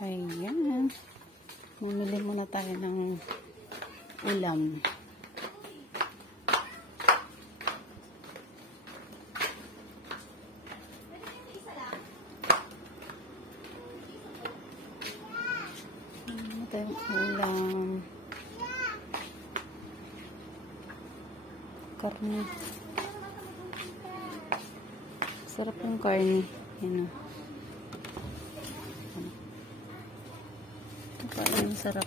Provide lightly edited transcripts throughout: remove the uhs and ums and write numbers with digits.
Ayan. Mamili muna tayo ng ulam. Tayong ulam, karne, sarap yung karne. Yan o, karne sarap.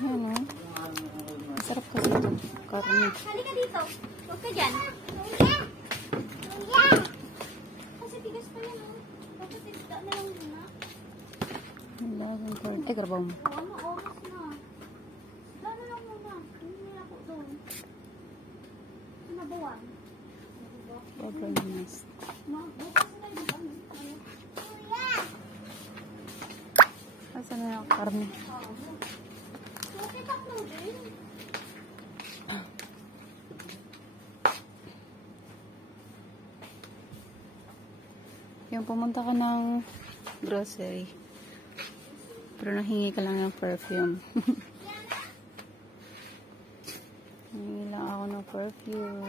Yan o, sarap kasi ito karne. Halika dito, huwag ka dyan. Ay, grabaw mo. Ano oras na? Dano lang muna. Hindi na ako doon. Sinabawan. Sobrang nice. Bukas na yung ano. Asa na yung karne? Okay, tatlo din. Yung pumunta ka ng grocery. Pero nahingi ka lang ng perfume. Nahingi lang ako ng perfume.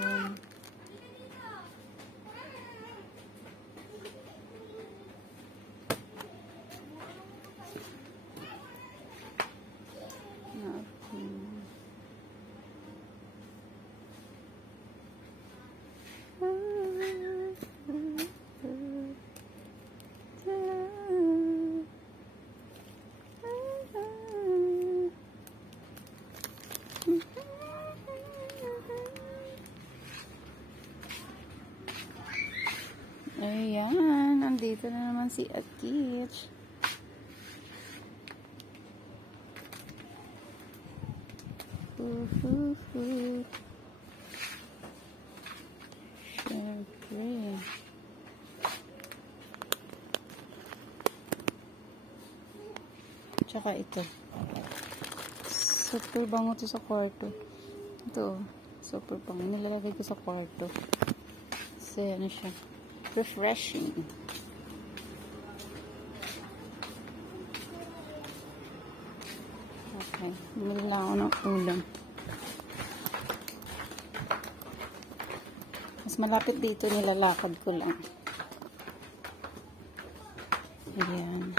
Ayan, nandito na naman si Akich. Siyempre. Tsaka ito. Super bango to sa kwarto. Ito, super bango. Nilalagay ko sa kwarto. Kasi ano siya. Refreshing. Okay. Bumili lang ako ng ulam. Mas malapit dito, nilalakad ko lang. Ayan.